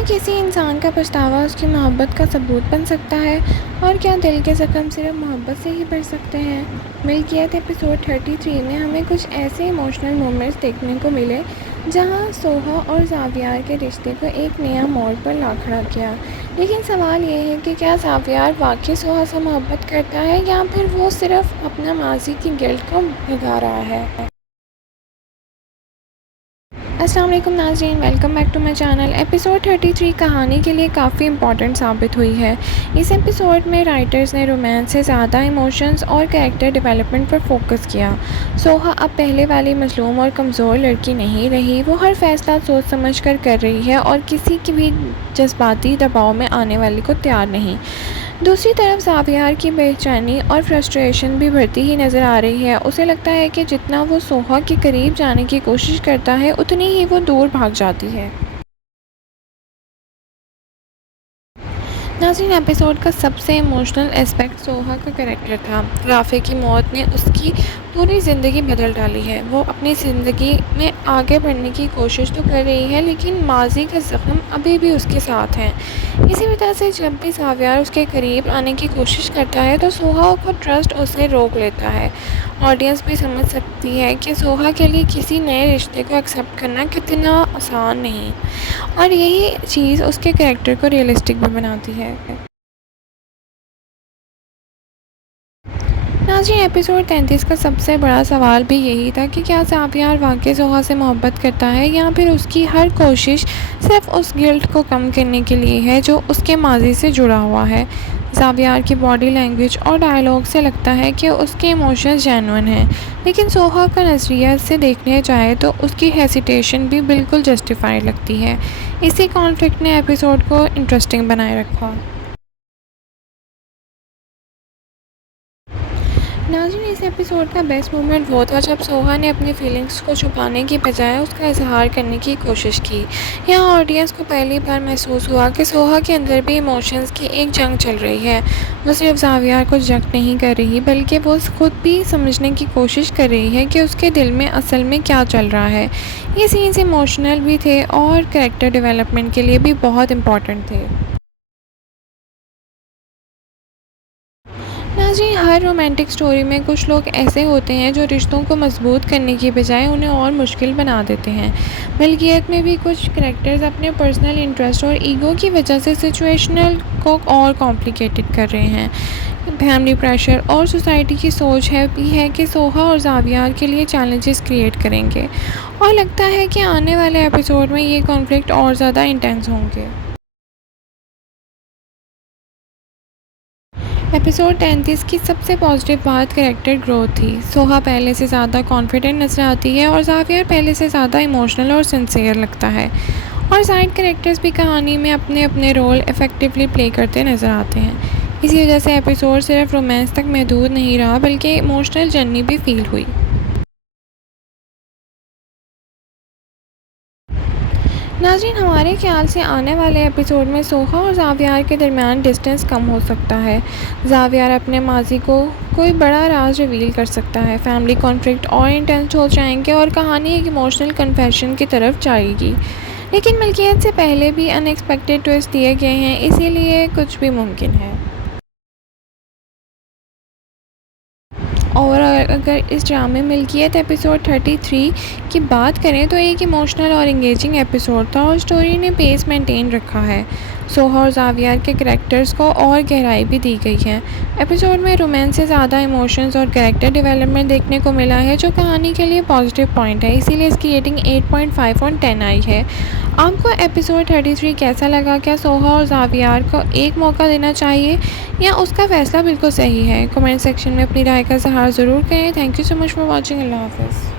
क्या किसी इंसान का पछतावा उसकी मोहब्बत का सबूत बन सकता है? और क्या दिल के ज़ख्म सिर्फ मोहब्बत से ही भर सकते हैं? मिल्कियत एपिसोड 33 में हमें कुछ ऐसे इमोशनल मोमेंट्स देखने को मिले जहां सोहा और ज़ावियार के रिश्ते को एक नया मोड़ पर ला खड़ा किया। लेकिन सवाल ये है कि क्या ज़ावियार वाकई सोहा से मोहब्बत करता है या फिर वो सिर्फ अपना माजी की गिल्ट को भुला रहा है। अस्सलाम वालेकुम नाज़रीन, welcome back to my channel. Episode 33 कहानी के लिए काफ़ी इंपॉर्टेंट साबित हुई है। इस एपिसोड में राइटर्स ने रोमांस से ज़्यादा इमोशंस और कैरेक्टर डेवलपमेंट पर फोकस किया। सोहा अब पहले वाली मज़लूम और कमज़ोर लड़की नहीं रही। वो हर फैसला सोच समझ कर रही है और किसी की भी जज्बाती दबाव में आने वाली को तैयार नहीं। दूसरी तरफ ज़ावियार की बेचैनी और फ्रस्ट्रेशन भी बढ़ती ही नज़र आ रही है। उसे लगता है कि जितना वो सोहा के करीब जाने की कोशिश करता है उतनी ही वो दूर भाग जाती है। नाज़रीन, एपिसोड का सबसे इमोशनल एस्पेक्ट सोहा का कैरेक्टर था। राफ़े की मौत ने उसकी पूरी ज़िंदगी बदल डाली है। वो अपनी ज़िंदगी में आगे बढ़ने की कोशिश तो कर रही है लेकिन माजी का ज़ख्म अभी भी उसके साथ है। इसी वजह से जब भी ज़ावियार उसके करीब आने की कोशिश करता है तो सोहा का ट्रस्ट उसे रोक लेता है। ऑडियंस भी समझ सकती है कि सोहा के लिए किसी नए रिश्ते को एक्सेप्ट करना कितना आसान नहीं, और यही चीज़ उसके कैरेक्टर को रियलिस्टिक भी बनाती है। नाज़रीन, एपिसोड 33 का सबसे बड़ा सवाल भी यही था कि क्या ज़ावियार वाकई सोहा से मोहब्बत करता है या फिर उसकी हर कोशिश सिर्फ उस गिल्ट को कम करने के लिए है जो उसके माजी से जुड़ा हुआ है। ज़ावियार की बॉडी लैंग्वेज और डायलॉग से लगता है कि उसके इमोशंस जेन्युइन हैं, लेकिन सोहा का नज़रिया से देखने जाए तो उसकी हेसिटेशन भी बिल्कुल जस्टिफाइड लगती है। इसी कॉन्फ्लिक्ट ने एपिसोड को इंटरेस्टिंग बनाए रखा। नाज़रीन, इस एपिसोड का बेस्ट मोमेंट वो था जब सोहा ने अपनी फीलिंग्स को छुपाने की बजाय उसका इजहार करने की कोशिश की। यहाँ ऑडियंस को पहली बार महसूस हुआ कि सोहा के अंदर भी इमोशंस की एक जंग चल रही है। वो सिर्फ ज़ावियार को जज नहीं कर रही बल्कि वो खुद भी समझने की कोशिश कर रही है कि उसके दिल में असल में क्या चल रहा है। ये सीन्स इमोशनल भी थे और कैरेक्टर डेवलपमेंट के लिए भी बहुत इम्पॉर्टेंट थे। ना जी, हर रोमांटिक स्टोरी में कुछ लोग ऐसे होते हैं जो रिश्तों को मजबूत करने की बजाय उन्हें और मुश्किल बना देते हैं। मिल्कियत में भी कुछ करैक्टर्स अपने पर्सनल इंटरेस्ट और ईगो की वजह से सिचुएशनल को और कॉम्प्लिकेटेड कर रहे हैं। फैमिली प्रेशर और सोसाइटी की सोच है कि सोहा और ज़ावियार के लिए चैलेंजेस क्रिएट करेंगे, और लगता है कि आने वाले एपिसोड में ये कॉन्फ्लिक्ट और ज़्यादा इंटेंस होंगे। एपिसोड 33 की सबसे पॉजिटिव बात कैरेक्टर ग्रोथ थी। सोहा पहले से ज़्यादा कॉन्फिडेंट नजर आती है और ज़ावियार पहले से ज़्यादा इमोशनल और सिंसियर लगता है। और साइड कैरेक्टर्स भी कहानी में अपने अपने रोल इफ़ेक्टिवली प्ले करते नज़र आते हैं। इसी वजह से एपिसोड सिर्फ रोमांस तक महदूद नहीं रहा बल्कि इमोशनल जर्नी भी फील हुई। नाज़रीन, हमारे ख्याल से आने वाले एपिसोड में सोहा और ज़ावियार के दरमियान डिस्टेंस कम हो सकता है। ज़ावियार अपने माजी को कोई बड़ा राज रिवील कर सकता है, फैमिली कॉन्फ्लिक्ट और इंटेंस हो जाएंगे और कहानी एक इमोशनल कन्फेशन की तरफ जाएगी। लेकिन मिल्कियत से पहले भी अनएक्सपेक्टेड ट्विस्ट दिए गए हैं, इसीलिए कुछ भी मुमकिन है। और अगर इस ड्रामे मिल्कियत एपिसोड 33 की बात करें तो एक इमोशनल और इंगेजिंग एपिसोड था और स्टोरी ने पेस मेंटेन रखा है। सोहा और ज़ावियार के करैक्टर्स को और गहराई भी दी गई है। एपिसोड में रोमांस से ज़्यादा इमोशंस और कैरेक्टर डेवलपमेंट देखने को मिला है जो कहानी के लिए पॉजिटिव पॉइंट है, इसीलिए इसकी रेटिंग 8.5 ऑन 10 आई है। आपको एपिसोड 33 कैसा लगा? क्या सोहा और ज़ावियार को एक मौका देना चाहिए या उसका फ़ैसला बिल्कुल सही है? कमेंट सेक्शन में अपनी राय का इज़हार ज़रूर करें। Thank you so much for watching. Allah हाफ़िज़।